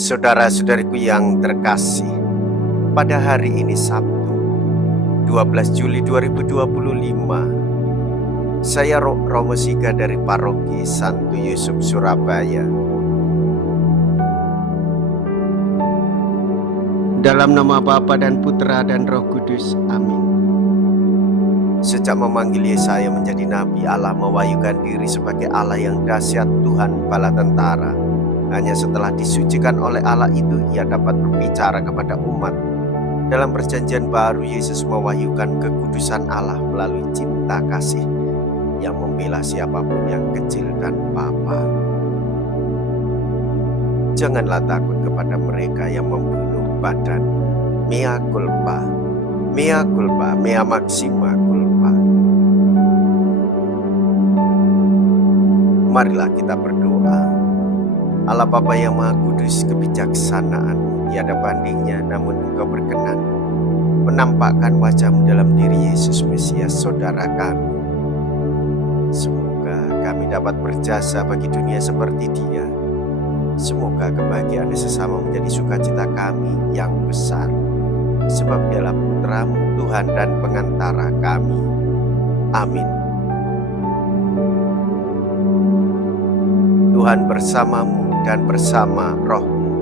Saudara-saudariku yang terkasih, pada hari ini Sabtu, 12 Juli 2025, saya Romo Siga dari Paroki Santo Yusuf Surabaya. Dalam nama Bapa dan Putra dan Roh Kudus, amin. Sejak memanggil Yesaya menjadi nabi, Allah mewahyukan diri sebagai Allah yang dahsyat, Tuhan bala tentara. Hanya setelah disucikan oleh Allah itu, ia dapat berbicara kepada umat. Dalam perjanjian baru, Yesus mewahyukan kekudusan Allah melalui cinta kasih yang membela siapapun yang kecil dan bapa. Janganlah takut kepada mereka yang membunuh badan. Mea culpa, mea culpa, mea maxima culpa. Marilah kita berdoa. Allah Bapa yang Maha Kudus, kebijaksanaan tiada bandingnya, namun Engkau berkenan menampakkan wajah-Mu dalam diri Yesus Mesias, saudara kami. Semoga kami dapat berjasa bagi dunia seperti Dia. Semoga kebahagiaan sesama menjadi sukacita kami yang besar, sebab Dialah Putra-Mu, Tuhan dan pengantara kami. Amin. Tuhan bersamamu dan bersama roh-Mu.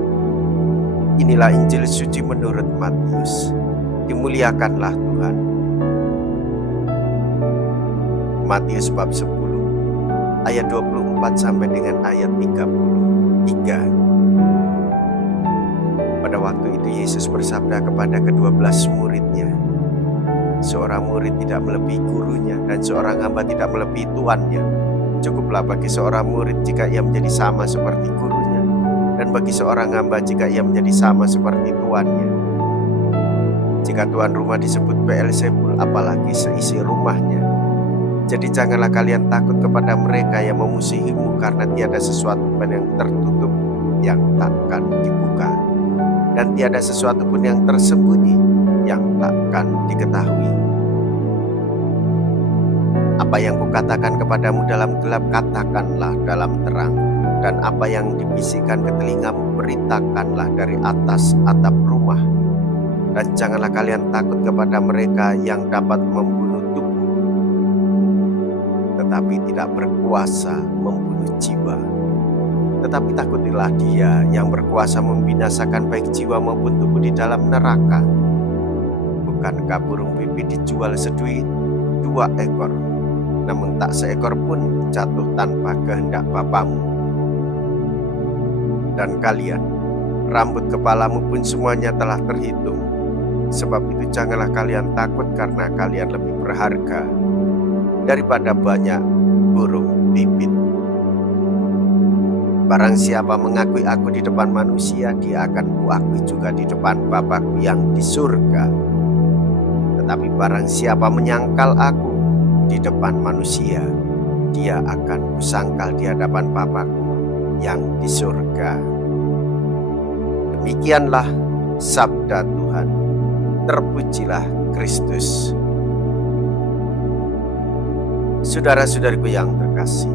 Inilah Injil suci menurut Matius. Dimuliakanlah Tuhan. Matius bab 10 ayat 24 sampai dengan ayat 33. Pada waktu itu Yesus bersabda kepada ke-12 muridnya, seorang murid tidak melebihi gurunya dan seorang hamba tidak melebihi tuannya. Cukuplah bagi seorang murid jika ia menjadi sama seperti gurunya, dan bagi seorang hamba jika ia menjadi sama seperti tuannya. Jika tuan rumah disebut Beelzebul, apalagi seisi rumahnya. Jadi janganlah kalian takut kepada mereka yang memusuhimu, karena tiada sesuatu pun yang tertutup yang takkan dibuka, dan tiada sesuatu pun yang tersembunyi yang takkan diketahui. Apa yang kukatakan kepadamu dalam gelap, katakanlah dalam terang, dan apa yang dibisikkan ke telingamu, beritakanlah dari atas atap rumah. Dan janganlah kalian takut kepada mereka yang dapat membunuh tubuh, tetapi tidak berkuasa membunuh jiwa. Tetapi takutilah Dia yang berkuasa membinasakan baik jiwa maupun tubuh di dalam neraka. Bukankah burung pipit dijual seduit 2 ekor? Namun tak seekor pun jatuh tanpa kehendak Bapamu. Dan kalian, rambut kepalamu pun semuanya telah terhitung. Sebab itu janganlah kalian takut, karena kalian lebih berharga daripada banyak burung pipit. Barang siapa mengakui aku di depan manusia, dia akan kuakui juga di depan Bapa-Ku yang di surga. Tetapi barang siapa menyangkal aku di depan manusia, dia akan kusangkal di hadapan Bapa-Ku yang di surga. Demikianlah sabda Tuhan. Terpujilah Kristus. Saudara-saudariku yang terkasih,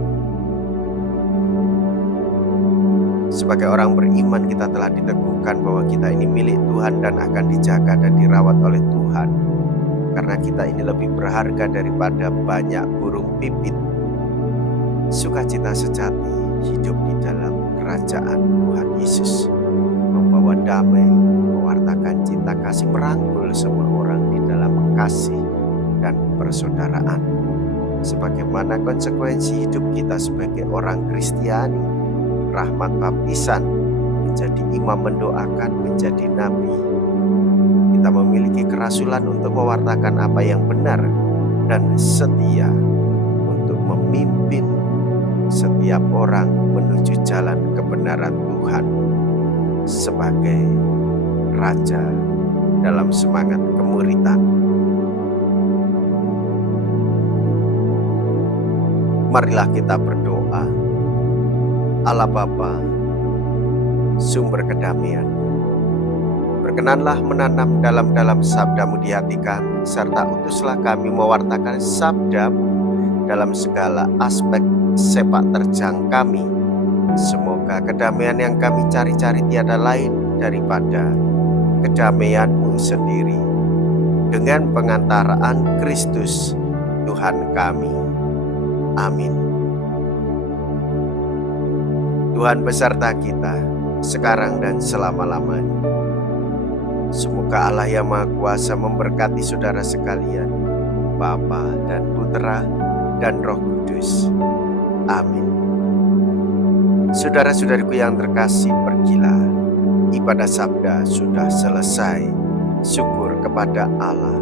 sebagai orang beriman kita telah diteguhkan bahwa kita ini milik Tuhan dan akan dijaga dan dirawat oleh Tuhan. Karena kita ini lebih berharga daripada banyak burung pipit. Sukacita sejati hidup di dalam kerajaan Tuhan Yesus, membawa damai, mewartakan cinta kasih, merangkul semua orang di dalam kasih dan persaudaraan. Sebagaimana konsekuensi hidup kita sebagai orang Kristiani, rahmat baptisan, menjadi imam mendoakan, menjadi nabi. Kita memiliki kerasulan untuk mewartakan apa yang benar dan setia, untuk memimpin setiap orang menuju jalan kebenaran Tuhan sebagai Raja dalam semangat kemuritan. Marilah kita berdoa. Allah Bapa, sumber kedamaian, berkenanlah menanam dalam sabda-Mu di hati kami, serta utuslah kami mewartakan sabda-Mu dalam segala aspek sepak terjang kami, Semoga kedamaian yang kami cari-cari tiada lain daripada kedamaian-Mu sendiri, dengan pengantaraan Kristus Tuhan kami. Amin. Tuhan beserta kita, sekarang dan selama-lamanya. Semoga Allah yang Maha Kuasa memberkati saudara sekalian, Bapa dan Putera dan Roh Kudus. Amin. Saudara-saudariku yang terkasih, pergilah. Ibadah sabda sudah selesai. Syukur kepada Allah.